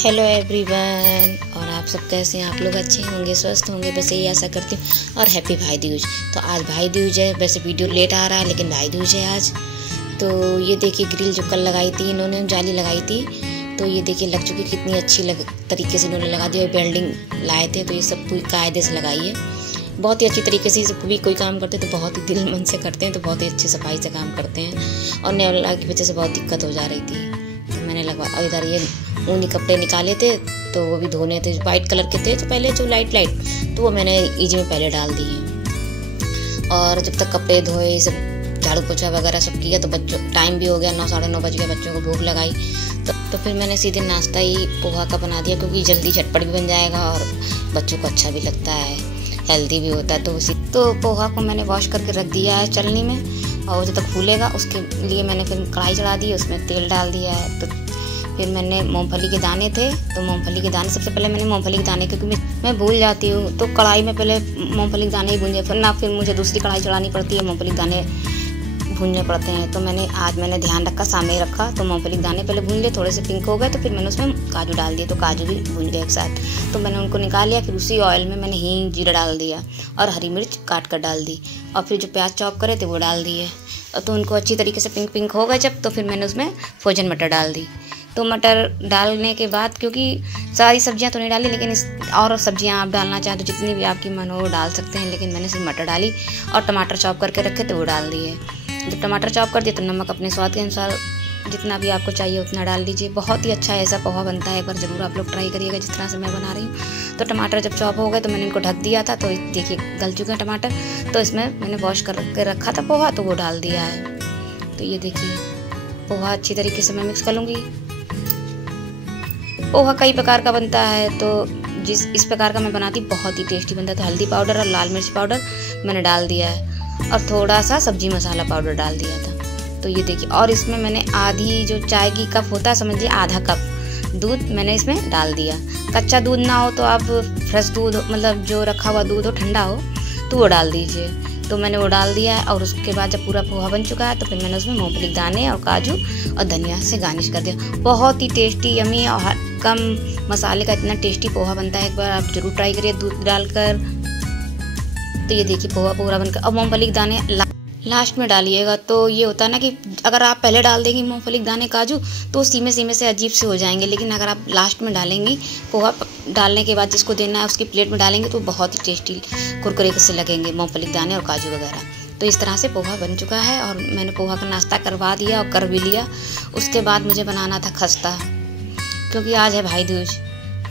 Hello everyone, और आप सब कैसे हैं। आप लोग अच्छे होंगे, स्वस्थ होंगे, बस यही आशा करती हूँ। और हैप्पी भाई दूज। तो आज भाई दूज है, वैसे वीडियो लेट आ रहा है लेकिन भाई दूज है आज। तो ये देखिए ग्रिल जो कल लगाई थी इन्होंने, जाली लगाई थी, तो ये देखिए लग चुकी, कितनी अच्छी तरीके से इन्होंने लगा दिया। बिल्डिंग लाए थे तो ये सब पूरी कायदे से लगाई है, बहुत ही अच्छी तरीके से। भी कोई काम करते हैं तो बहुत ही दिल मन से करते हैं, तो बहुत ही अच्छी सफाई से काम करते हैं। और नेवला की वजह से बहुत दिक्कत हो जा रही थी तो मैंने लगवा। और इधर ये ऊनी कपड़े निकाले थे तो वो भी धोने थे, वाइट कलर के थे, तो पहले जो लाइट तो वो मैंने ईजी में पहले डाल दिए। और जब तक कपड़े धोए, सब झाड़ू पोछा वगैरह सब किया तो बच्चों टाइम भी हो गया, 9 साढ़े 9 बज गया। बच्चों को भूख लगाई तो फिर मैंने सीधे नाश्ता ही पोहा का बना दिया, क्योंकि जल्दी झटपट भी बन जाएगा और बच्चों को अच्छा भी लगता है, हेल्दी भी होता है। तो पोहा को मैंने वॉश करके रख दिया है चलनी में, और जब तक फूलेगा उसके लिए मैंने फिर कढ़ाई चढ़ा दी, उसमें तेल डाल दिया है। तो फिर मैंने मूंगफली के दाने थे, तो मूंगफली के दाने सबसे पहले मैंने मूंगफली के दाने, क्योंकि मैं भूल जाती हूँ तो कढ़ाई में पहले मूंगफली के दाने ही भूंजे, फिर मुझे दूसरी कढ़ाई चढ़ानी पड़ती है, मूंगफली के दाने भूनने पड़ते हैं। तो आज मैंने ध्यान रखा, सामने रखा। तो मूंगफली के दाने पहले भून लिए, थोड़े से पिंक हो गए तो फिर मैंने उसमें काजू डाल दिए, तो काजू भी भून गए एक साथ। तो मैंने उनको निकाल लिया। फिर उसी ऑयल में मैंने हींग जीरा डाल दिया और हरी मिर्च काट कर डाल दी, और फिर जो प्याज चॉप करे थे वो डाल दिए। तो उनको अच्छी तरीके से पिंक हो गए जब, तो फिर मैंने उसमें फ्रोजन मटर डाल दी। तो मटर डालने के बाद, क्योंकि सारी सब्जियां तो नहीं डाली, लेकिन और सब्जियां आप डालना चाहें तो जितनी भी आपकी मन हो डाल सकते हैं, लेकिन मैंने सिर्फ मटर डाली। और टमाटर चॉप करके रखे थे वो डाल दिए। जब टमाटर चॉप कर दिए तो नमक अपने स्वाद के अनुसार जितना भी आपको चाहिए उतना डाल लीजिए। बहुत ही अच्छा ऐसा पोहा बनता है, पर ज़रूर आप लोग ट्राई करिएगा जिस तरह से मैं बना रही हूँ। तो टमाटर जब चॉप हो गए तो मैंने इनको ढक दिया था, तो देखिए गल चुके हैं टमाटर। तो इसमें मैंने वॉश करके रखा था पोहा, तो वो डाल दिया है। तो ये देखिए पोहा अच्छी तरीके से मैं मिक्स कर लूँगी। पोहा कई प्रकार का बनता है, तो इस प्रकार का मैं बनाती, बहुत ही टेस्टी बनता है। तो हल्दी पाउडर और लाल मिर्च पाउडर मैंने डाल दिया है, और थोड़ा सा सब्जी मसाला पाउडर डाल दिया था। तो ये देखिए, और इसमें मैंने आधी जो चाय की कप होता है, समझिए आधा कप दूध मैंने इसमें डाल दिया। कच्चा दूध ना हो तो आप फ्रेश दूध, मतलब जो रखा हुआ दूध हो, ठंडा हो, तो वो डाल दीजिए। तो मैंने वो डाल दिया है। और उसके बाद जब पूरा पोहा बन चुका है तो फिर मैंने उसमें मूंगफली के दाने और काजू और धनिया से गार्निश कर दिया। बहुत ही टेस्टी, यमी, और कम मसाले का इतना टेस्टी पोहा बनता है। एक बार आप जरूर ट्राई करिए दूध डालकर। तो ये देखिए पोहा पूरा बनकर, और मूंगफली के दाने लास्ट में डालिएगा। तो ये होता है ना कि अगर आप पहले डाल देंगी मूंगफली के दाने काजू तो सीमे से अजीब से हो जाएंगे, लेकिन अगर आप लास्ट में डालेंगी, पोहा डालने के बाद जिसको देना है उसकी प्लेट में डालेंगे तो बहुत ही टेस्टी कुरकुरे से लगेंगे मूंगफली के दाने और काजू वगैरह। तो इस तरह से पोहा बन चुका है, और मैंने पोहा का नाश्ता करवा दिया और कर भी लिया। उसके बाद मुझे बनाना था खस्ता, क्योंकि आज है भाई दूज,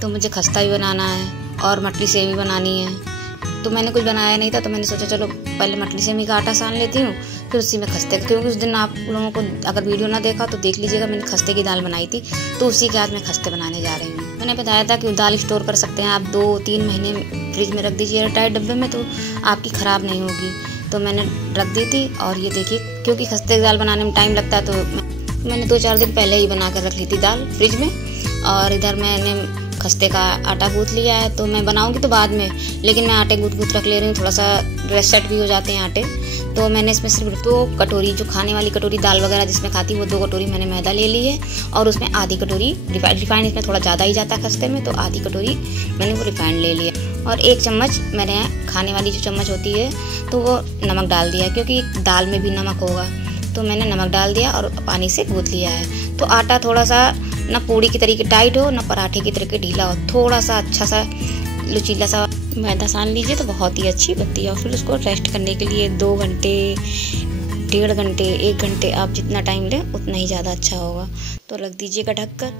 तो मुझे खस्ता भी बनाना है और मटली सेवी बनानी है। तो मैंने कुछ बनाया नहीं था, तो मैंने सोचा चलो पहले मटली सेवी का आटा सान लेती हूँ, फिर उसी में खस्ते, क्योंकि उस दिन आप लोगों को अगर वीडियो ना देखा तो देख लीजिएगा, मैंने खस्ते की दाल बनाई थी, तो उसी के आज मैं खस्ते बनाने जा रही हूँ। मैंने बताया था कि दाल स्टोर कर सकते हैं आप 2-3 महीने फ्रिज में रख दीजिए एयरटाइट डब्बे में, तो आपकी ख़राब नहीं होगी। तो मैंने रख दी थी। और ये देखिए, क्योंकि खस्ते की दाल बनाने में टाइम लगता है, तो मैंने 2-4 दिन पहले ही बना कर रख ली थी दाल फ्रिज में। और इधर मैंने खस्ते का आटा गूँथ लिया है, तो मैं बनाऊंगी तो बाद में, लेकिन मैं आटे गूँथ रख ले रही हूँ, थोड़ा सा रेसेट भी हो जाते हैं आटे। तो मैंने इसमें सिर्फ 2 कटोरी, जो खाने वाली कटोरी दाल वगैरह जिसमें खाती वो 2 कटोरी मैंने मैदा ले ली है, और उसमें आधी कटोरी रिफाइंड इसमें थोड़ा ज़्यादा ही जाता है खस्ते में, तो आधी कटोरी मैंने वो रिफाइंड ले लिया। और 1 चम्मच मैंने खाने वाली जो चम्मच होती है तो वो नमक डाल दिया, क्योंकि दाल में भी नमक होगा, तो मैंने नमक डाल दिया और पानी से गूँथ लिया है। तो आटा थोड़ा सा ना पूड़ी की तरीके टाइट हो, ना पराठे की तरीके ढीला हो, थोड़ा सा अच्छा सा लचीला सा मैदा सान लीजिए तो बहुत ही अच्छी बनती है। और फिर उसको रेस्ट करने के लिए 2 घंटे, 1.5 घंटे, 1 घंटे, आप जितना टाइम लें उतना ही ज़्यादा अच्छा होगा। तो रख दीजिएगा ढककर।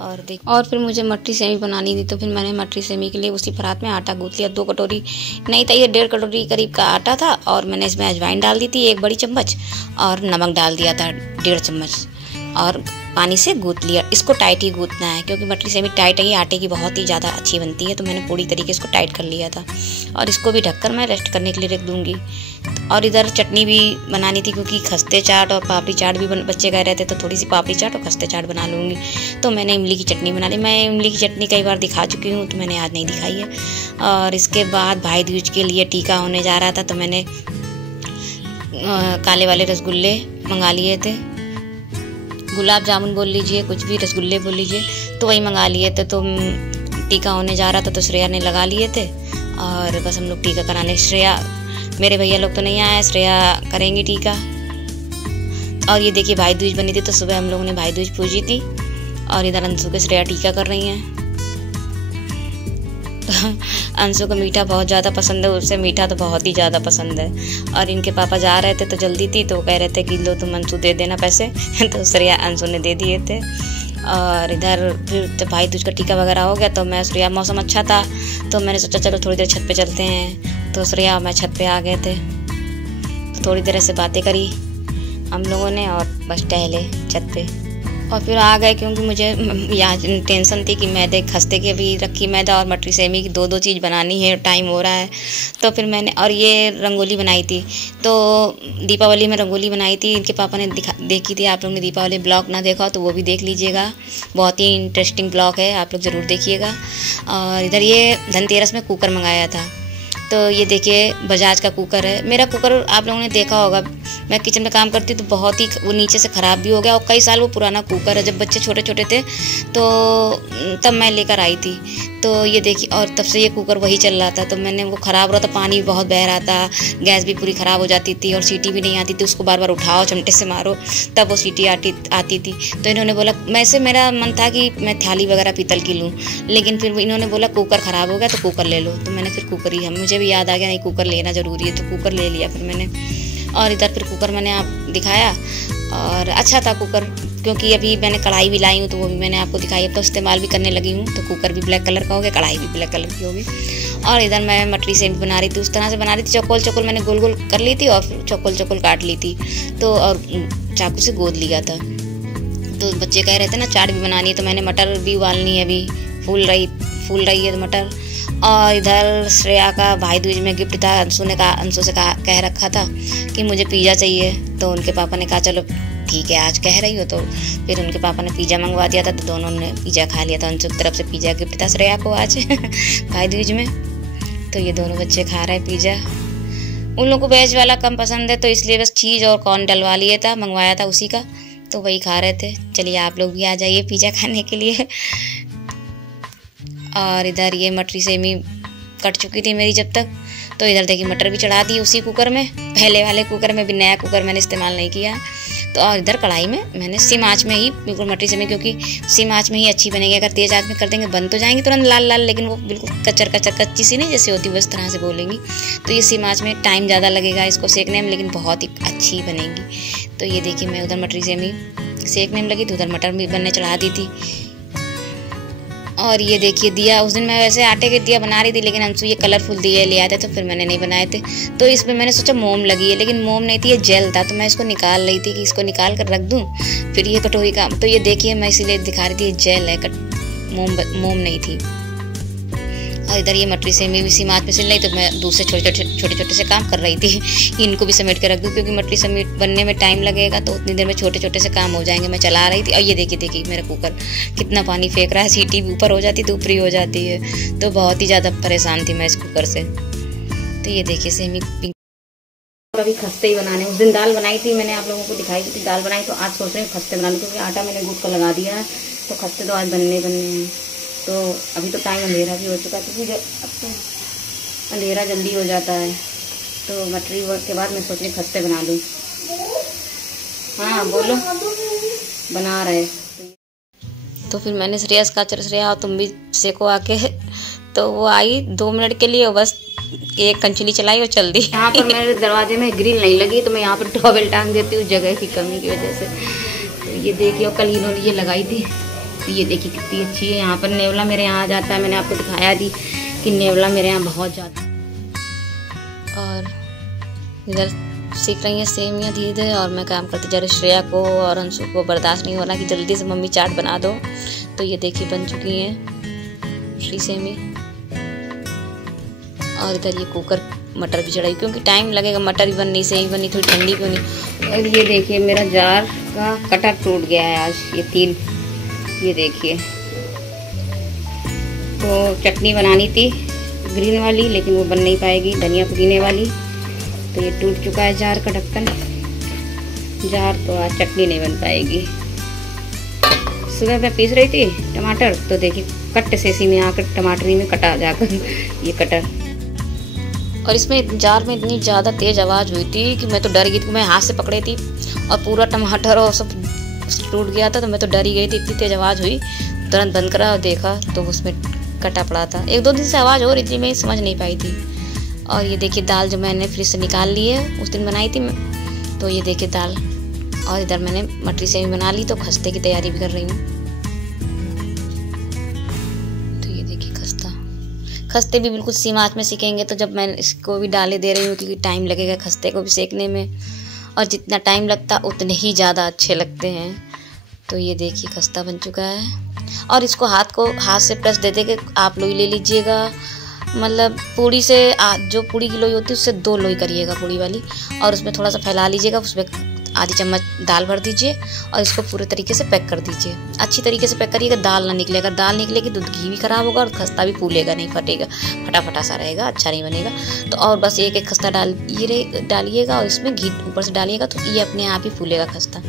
और फिर मुझे मटरी सेवी बनानी थी, तो फिर मैंने मटरी सेवी के लिए उसी परात में आटा गूँथ लिया। 2 कटोरी नहीं था, ये 1.5 कटोरी करीब का आटा था, और मैंने इसमें अजवाइन डाल दी थी 1 बड़ी चम्मच, और नमक डाल दिया था 1.5 चम्मच, और पानी से गूँथ लिया। इसको टाइट ही गूँथना है, क्योंकि मटरी सेवी टाइट है, आटे की बहुत ही ज़्यादा अच्छी बनती है। तो मैंने पूरी तरीके इसको टाइट कर लिया था, और इसको भी ढककर मैं रेस्ट करने के लिए रख दूँगी। और इधर चटनी भी बनानी थी, क्योंकि खस्ते चाट और पापड़ी चाट भी बच्चे कह रहे थे, तो थोड़ी सी पापड़ी चाट और खस्ते चाट बना लूँगी। तो मैंने इमली की चटनी बना ली। मैं इमली की चटनी कई बार दिखा चुकी हूँ, तो मैंने आज नहीं दिखाई है। और इसके बाद भाई दूज के लिए टीका होने जा रहा था, तो मैंने काले वाले रसगुल्ले मंगा लिए थे। गुलाब जामुन बोल लीजिए, कुछ भी, रसगुल्ले बोल लीजिए, तो वही मंगा लिए थे। तो टीका होने जा रहा था तो श्रेया ने लगा लिए थे और बस हम लोग टीका कराने, श्रेया, मेरे भैया लोग तो नहीं आए, श्रेया करेंगी टीका। और ये देखिए भाई दूज बनी थी तो सुबह हम लोगों ने भाई दूज पूजी थी और इधर अंशु के श्रेया टीका कर रही हैं। तो अंशु को मीठा बहुत ज़्यादा पसंद है, उससे मीठा तो बहुत ही ज़्यादा पसंद है। और इनके पापा जा रहे थे तो जल्दी थी तो कह रहे थे कि लो तुम अंशु दे देना पैसे तो श्रेया अंशु ने दे दिए थे। और इधर फिर जब भाई दूज का टीका वगैरह हो गया तो मैं श्रेया, मौसम अच्छा था तो मैंने सोचा चलो थोड़ी देर छत पे चलते हैं। तो श्रेया और मैं छत पे आ गए थे तो थोड़ी देर से बातें करी हम लोगों ने और बस टहले छत पे और फिर आ गए, क्योंकि मुझे यहाँ टेंशन थी कि मैदे खस्ते की अभी रखी मैदा और मटरी सेमी की दो चीज़ बनानी है, टाइम हो रहा है। तो फिर मैंने, और ये रंगोली बनाई थी, तो दीपावली में रंगोली बनाई थी, इनके पापा ने देखी थी। आप लोगों ने दीपावली ब्लॉग ना देखा हो तो वो भी देख लीजिएगा, बहुत ही इंटरेस्टिंग ब्लॉग है, आप लोग ज़रूर देखिएगा। और इधर ये धनतेरस में कुकर मंगाया था, तो ये देखिए बजाज का कुकर है। मेरा कुकर आप लोगों ने देखा होगा, मैं किचन में काम करती तो बहुत ही वो नीचे से ख़राब भी हो गया और कई साल वो पुराना कुकर है। जब बच्चे छोटे छोटे थे तो तब मैं लेकर आई थी, तो ये देखिए, और तब से ये कुकर वही चल रहा था। तो मैंने, वो ख़राब हो रहा था, पानी भी बहुत बह रहा था, गैस भी पूरी ख़राब हो जाती थी और सीटी भी नहीं आती थी, उसको बार बार उठाओ चिमटे से मारो तब वो सीटी आती थी। तो इन्होंने बोला, वैसे मेरा मन था कि मैं थाली वगैरह पीतल की लूँ, लेकिन फिर इन्होंने बोला कुकर ख़राब हो गया तो कुकर ले लो। तो मैंने फिर कुकर ही, मुझे भी याद आ गया नहीं कुकर लेना ज़रूरी है, तो कुकर ले लिया फिर मैंने। और इधर फिर कुकर मैंने आप दिखाया और अच्छा था कुकर, क्योंकि अभी मैंने कढ़ाई भी लाई हूँ तो वो भी मैंने आपको दिखाई, अब तो इस्तेमाल भी करने लगी हूँ। तो कुकर भी ब्लैक कलर का हो गया, कढ़ाई भी ब्लैक कलर की होगी। और इधर मैं मटरी सेमी बना रही थी, उस तरह से बना रही थी, चौकोल मैंने गोल गोल कर ली थी और फिर चौकोल काट ली थी, तो और चाकू से गोद लिया था। तो बच्चे कह रहे थे ना चाट भी बनानी है, तो मैंने मटर भी उबालनी है, अभी फूल रही है मटर। और इधर श्रेया का भाई दूज में गिफ्ट था, अंशु से कह रखा था कि मुझे पिज़्ज़ा चाहिए, तो उनके पापा ने कहा चलो ठीक है आज कह रही हो, तो फिर उनके पापा ने पिज़्ज़ा मंगवा दिया था, तो दोनों ने पिज़्ज़ा खा लिया था। अंशु की तरफ से पिज़्ज़ा गिफ्ट था श्रेया को आज भाई दूज में, तो ये दोनों बच्चे खा रहे हैं पिज़्ज़ा। उन लोगों को वेज वाला कम पसंद है तो इसलिए बस चीज़ और कॉर्न डलवा लिए था, मंगवाया था उसी का, तो वही खा रहे थे। चलिए आप लोग भी आ जाइए पिज़्ज़ा खाने के लिए। और इधर ये मटरी सेमी कट चुकी थी मेरी जब तक, तो इधर देखिए मटर भी चढ़ा दी उसी कुकर में, पहले वाले कुकर में भी, नया कुकर मैंने इस्तेमाल नहीं किया। तो और इधर कढ़ाई में मैंने सिम आँच में ही बिल्कुल मटरी सेमी, क्योंकि सिम आँच में ही अच्छी बनेगी, अगर तेज़ आँच में कर देंगे बन तो जाएंगी तुरंत लाल लाल, लेकिन वो बिल्कुल कच्ची सी नहीं जैसे होती वो, इस तरह से बोलेंगी। तो ये सिम आँच में टाइम ज़्यादा लगेगा इसको सेकने में, लेकिन बहुत ही अच्छी बनेगी। तो ये देखिए मैं उधर मटरी सेमी सेकने में लगी तो उधर मटर भी बनने चढ़ा दी थी। और ये देखिए दिया, उस दिन मैं वैसे आटे के दिया बना रही थी, लेकिन अंशु ये कलरफुल दिए ले आए थे तो फिर मैंने नहीं बनाए थे। तो इसमें मैंने सोचा मोम लगी है, लेकिन मोम नहीं थी, ये जेल था, तो मैं इसको निकाल रही थी कि इसको निकाल कर रख दूँ फिर ये कटोरी का। तो ये देखिए मैं इसीलिए दिखा रही थी ये जेल है, मोम नहीं थी। और इधर ये मटरी सेमी भी सिम आँच में सिल रही, तो मैं दूसरे छोटे से काम कर रही थी, इनको भी समेट के रख दूँ, क्योंकि मटरी सेमी बनने में टाइम लगेगा, तो उतनी देर में छोटे से काम हो जाएंगे। मैं चला रही थी और ये देखिए मेरा कुकर कितना पानी फेंक रहा है, सीटी भी ऊपर हो जाती तो ऊपरी हो जाती है, तो बहुत ही ज़्यादा परेशान थी मैं इस कुकर से। तो ये देखिए सेमी अभी खस्ते ही बनाने, उस दिन दाल बनाई थी मैंने, आप लोगों को दिखाई थी दाल बनाई, तो आज सोच रहे हैं खस्ते बना लूँ, क्योंकि आटा मैंने गूँथ कर लगा दिया है, तो खस्ते तो आज बनने हैं। तो अभी तो टाइम अंधेरा भी हो चुका है, क्योंकि अब तो अंधेरा जल्दी हो जाता है, तो मटरी वर्क के बाद मैं सोच रही खस्ते बना लूँ। हाँ बोलो, बना रहे। तो फिर मैंने श्रेया का, चलो श्रेया तुम भी सेको आके, तो वो आई 2 मिनट के लिए, बस एक कंचली चलाई और चल दी। यहाँ पर मेरे दरवाजे में ग्रिल नहीं लगी, तो मैं यहाँ पर टॉवेल टांग देती हूँ जगह की कमी की वजह से। तो ये देखिए कल इन्होंने ये लगाई थी, तो ये देखिए कितनी अच्छी है। यहाँ पर नेवला मेरे यहाँ आ जाता है, मैंने आपको दिखाया थी कि नेवला मेरे यहाँ बहुत जाता है। और इधर सीख रही हैं सेमियाँ धीरे धीरे, और मैं काम करती जा रही। श्रेया को और अंशु को बर्दाश्त नहीं हो रहा कि जल्दी से मम्मी चाट बना दो, तो ये देखिए बन चुकी हैं श्री सेमी। और इधर ये कुकर मटर भी चढ़ाई, क्योंकि टाइम लगेगा, मटर भी बननी, सेमी बननी, थोड़ी ठंडी भी होनी। और ये देखिए मेरा जार का कटर टूट गया है आज, ये 3, ये देखिए। तो चटनी बनानी थी ग्रीन वाली, लेकिन वो बन नहीं पाएगी, धनिया पुदीने वाली, तो ये टूट चुका है जार का ढक्कन, जार, तो आज चटनी नहीं बन पाएगी। सुबह मैं पीस रही थी टमाटर, तो देखिए कट से इसी में आकर टमाटरी में कटा जाकर ये कटर। और इसमें जार में इतनी ज़्यादा तेज़ आवाज़ हुई थी कि मैं तो डर गई थी। मैं हाथ से पकड़ी थी और पूरा टमाटर और सब टूट गया था, तो मैं तो डर ही गई थी, इतनी तेज़ आवाज़ हुई। तुरंत बंद करा और देखा तो उसमें कटा पड़ा था। 1-2 दिन से आवाज़ हो रही थी, मैं समझ नहीं पाई थी। और ये देखिए दाल जो मैंने फ्रिज से निकाल ली है, उस दिन बनाई थी मैं, तो ये देखिए दाल। और इधर मैंने मटरी से भी बना ली, तो खस्ते की तैयारी भी कर रही हूँ। तो ये देखिए खस्ते भी बिल्कुल सीम आंच में सेकेंगे। तो जब मैं इसको भी डाले दे रही हूँ क्योंकि टाइम लगेगा खस्ते को भी सेकने में, और जितना टाइम लगता उतने ही ज़्यादा अच्छे लगते हैं। तो ये देखिए खस्ता बन चुका है। और इसको हाथ से प्रेस दे दे के आप लोई ले लीजिएगा। मतलब पूड़ी से जो पूड़ी की लोई होती है उससे 2 लोई करिएगा पूड़ी वाली, और उसमें थोड़ा सा फैला लीजिएगा। उसमें आधी चम्मच दाल भर दीजिए और इसको पूरे तरीके से पैक कर दीजिए। अच्छी तरीके से पैक करिएगा, दाल ना निकले। अगर दाल निकलेगी तो घी भी खराब होगा और खस्ता भी फूलेगा नहीं, फटेगा, फटा सा रहेगा, अच्छा नहीं बनेगा। तो और बस एक खस्ता डालिएगा और इसमें घी ऊपर से डालिएगा, तो ये अपने आप ही फूलेगा खस्ता।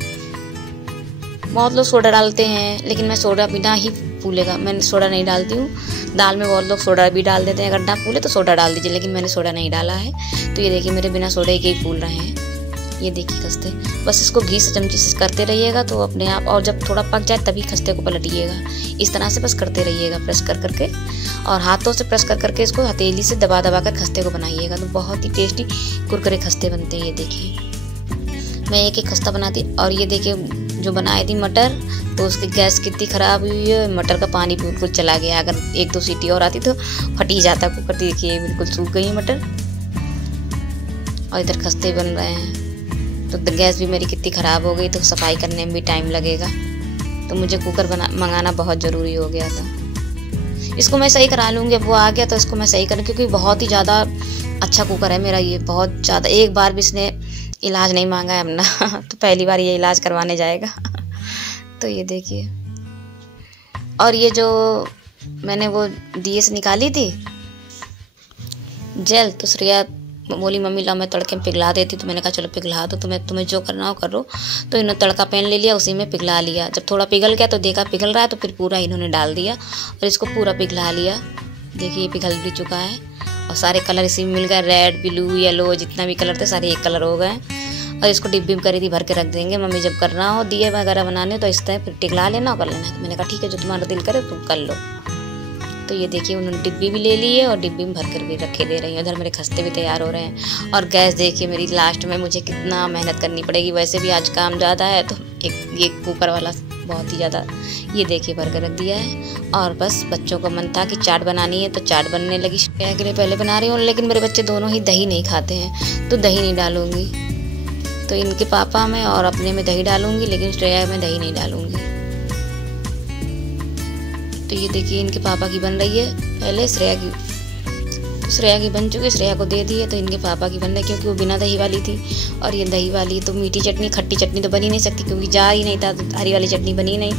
बहुत लोग सोडा डालते हैं, लेकिन मैं सोडा बिना ही फूलेगा, मैं सोडा नहीं डालती हूँ। दाल में बहुत लोग सोडा भी डाल देते हैं, अगर ना फूले तो सोडा डाल दीजिए, लेकिन मैंने सोडा नहीं डाला है। तो ये देखिए मेरे बिना सोडे के ही फूल रहे हैं। ये देखिए खस्ते, बस इसको घी से चमची से करते रहिएगा तो अपने आप। और जब थोड़ा पक जाए तभी खस्ते को पलटिएगा। इस तरह से बस करते रहिएगा, प्रेस कर करके, और हाथों से प्रेस कर करके इसको हथेली से दबा दबा कर खस्ते को बनाइएगा। तो बहुत ही टेस्टी कुरकुरे खस्ते बनते हैं। ये देखिए मैं एक खस्ता बनाती। और ये देखिए जो बनाई थी मटर, तो उसकी गैस कितनी ख़राब हुई है, मटर का पानी बिल्कुल चला गया। अगर 1-2 सीटी और आती तो फट ही जाता कुकर। देखिए बिल्कुल सूख गई है मटर, और इधर खस्ते बन रहे हैं। तो गैस भी मेरी कितनी ख़राब हो गई, तो सफाई करने में भी टाइम लगेगा। तो मुझे कुकर मंगाना बहुत ज़रूरी हो गया था। इसको मैं सही करा लूँगी, अब वो आ गया तो इसको मैं सही करूँ, क्योंकि बहुत ही ज़्यादा अच्छा कुकर है मेरा ये, बहुत ज़्यादा। एक बार भी इसने इलाज नहीं मांगा है अपना तो पहली बार ये इलाज करवाने जाएगा तो ये देखिए। और ये जो मैंने वो दिए से निकाली थी जेल, तो श्रेया बोली मम्मी ला मैं तड़के में पिघला देती। तो मैंने कहा चलो पिघला दो, तुम्हें जो करना हो करो। तो इन्होंने तड़का पैन ले लिया, उसी में पिघला लिया। जब थोड़ा पिघल गया तो देखा पिघल रहा है, तो फिर पूरा इन्होंने डाल दिया और इसको पूरा पिघला लिया। देखिए पिघल भी चुका है और सारे कलर इसी में मिल गए, रेड, ब्लू, येलो, जितना भी कलर थे सारे एक कलर हो गए। और इसको डिब्बी में करी थी भर के रख देंगे। मम्मी जब करना हो दिए वगैरह बनाने तो इस तरह फिर पिघला लेना और कर लेना। तो मैंने कहा ठीक है, जो तुम्हारा दिल करे तुम कर लो। तो ये देखिए उन्होंने डिब्बी भी ले ली है और डिब्बी में भर कर भी रखे दे रही हैं। उधर मेरे खस्ते भी तैयार हो रहे हैं। और गैस देखिए मेरी लास्ट में मुझे कितना मेहनत करनी पड़ेगी। वैसे भी आज काम ज़्यादा है, तो ये कुकर वाला बहुत ही ज़्यादा। ये देखिए भर कर रख दिया है। और बस बच्चों का मन था कि चाट बनानी है, तो चाट बनने लगी। श्रेया के लिए पहले बना रही हूँ, लेकिन मेरे बच्चे दोनों ही दही नहीं खाते हैं, तो दही नहीं डालूँगी। तो इनके पापा में और अपने में दही डालूँगी, लेकिन श्रेया में दही नहीं डालूँगी। तो ये देखिए इनके पापा की बन रही है पहले, श्रेया की बन चुकी है, श्रेया को दे दी है। तो इनके पापा की बन रही है, क्योंकि वो बिना दही वाली थी और ये दही वाली। तो मीठी चटनी, खट्टी चटनी तो बनी नहीं सकती, क्योंकि जा ही नहीं था, तो हरी वाली चटनी बनी नहीं।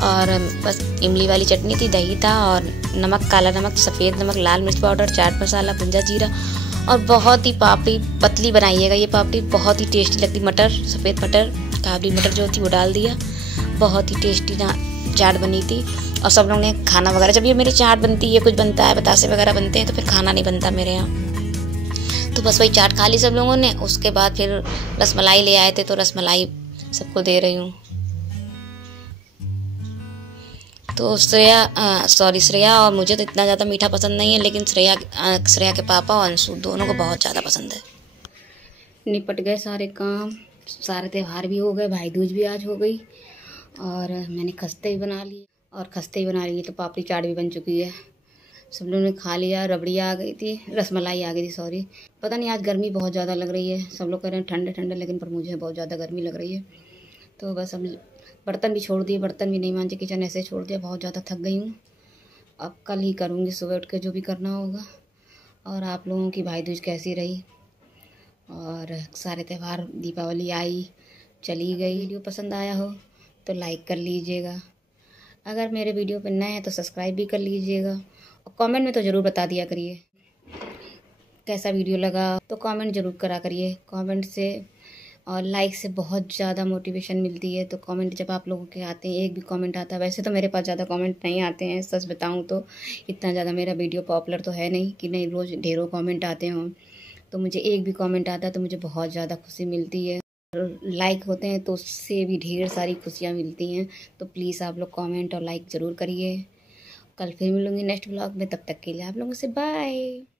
और बस इमली वाली चटनी थी, दही था और नमक, काला नमक, सफ़ेद नमक, लाल मिर्च पाउडर, चाट मसाला, भुंजा जीरा। और बहुत ही पापड़ी पतली बनाइएगा। ये पापड़ी बहुत ही टेस्टी लगती। मटर, सफ़ेद मटर, काबली मटर जो थी वो डाल दिया। बहुत ही टेस्टी चाट बनी थी। और सब लोग ने खाना वगैरह, जब ये मेरी चाट बनती है, कुछ बनता है, बतासे वगैरह बनते हैं, तो फिर खाना नहीं बनता मेरे यहाँ। तो बस वही चाट खा ली सब लोगों ने। उसके बाद फिर रसमलाई ले आए थे, तो रसमलाई सबको दे रही हूँ। तो श्रेया और मुझे तो इतना ज़्यादा मीठा पसंद नहीं है, लेकिन श्रेया के पापा और अंशु दोनों को बहुत ज़्यादा पसंद है। निपट गए सारे काम, सारे त्यौहार भी हो गए, भाई दूज भी आज हो गई। और मैंने खस्ते भी बना लिए, और खस्ते ही बना लिए तो पापड़ी चाट भी बन चुकी है। सब लोगों ने खा लिया। रबड़ी आ गई थी, रसमलाई आ गई थी, सॉरी। पता नहीं आज गर्मी बहुत ज़्यादा लग रही है। सब लोग कह रहे हैं ठंडे ठंडे, लेकिन पर मुझे बहुत ज़्यादा गर्मी लग रही है। तो बस अब बर्तन भी छोड़ दिए, बर्तन भी नहीं मांजे, किचन ऐसे छोड़ दिया। बहुत ज़्यादा थक गई हूँ। अब कल ही करूँगी सुबह उठ के जो भी करना होगा। और आप लोगों की भाई दूज कैसी रही, और सारे त्यौहार, दीपावली आई चली गई। वीडियो पसंद आया हो तो लाइक कर लीजिएगा। अगर मेरे वीडियो पर नए हैं तो सब्सक्राइब भी कर लीजिएगा। और कमेंट में तो ज़रूर बता दिया करिए कैसा वीडियो लगा, तो कमेंट ज़रूर करा करिए। कमेंट से और लाइक से बहुत ज़्यादा मोटिवेशन मिलती है। तो कमेंट जब आप लोगों के आते हैं, एक भी कमेंट आता है, वैसे तो मेरे पास ज़्यादा कमेंट नहीं आते हैं, सच बताऊं तो इतना ज़्यादा मेरा वीडियो पॉपुलर तो है नहीं कि नहीं रोज़ ढेरों कमेंट आते हों। तो मुझे एक भी कमेंट आता है तो मुझे बहुत ज़्यादा खुशी मिलती है। और लाइक होते हैं तो उससे भी ढेर सारी खुशियाँ मिलती हैं। तो प्लीज़ आप लोग कमेंट और लाइक ज़रूर करिए। कल फिर मिलूँगी नेक्स्ट ब्लॉग में, तब तक के लिए आप लोगों से बाय।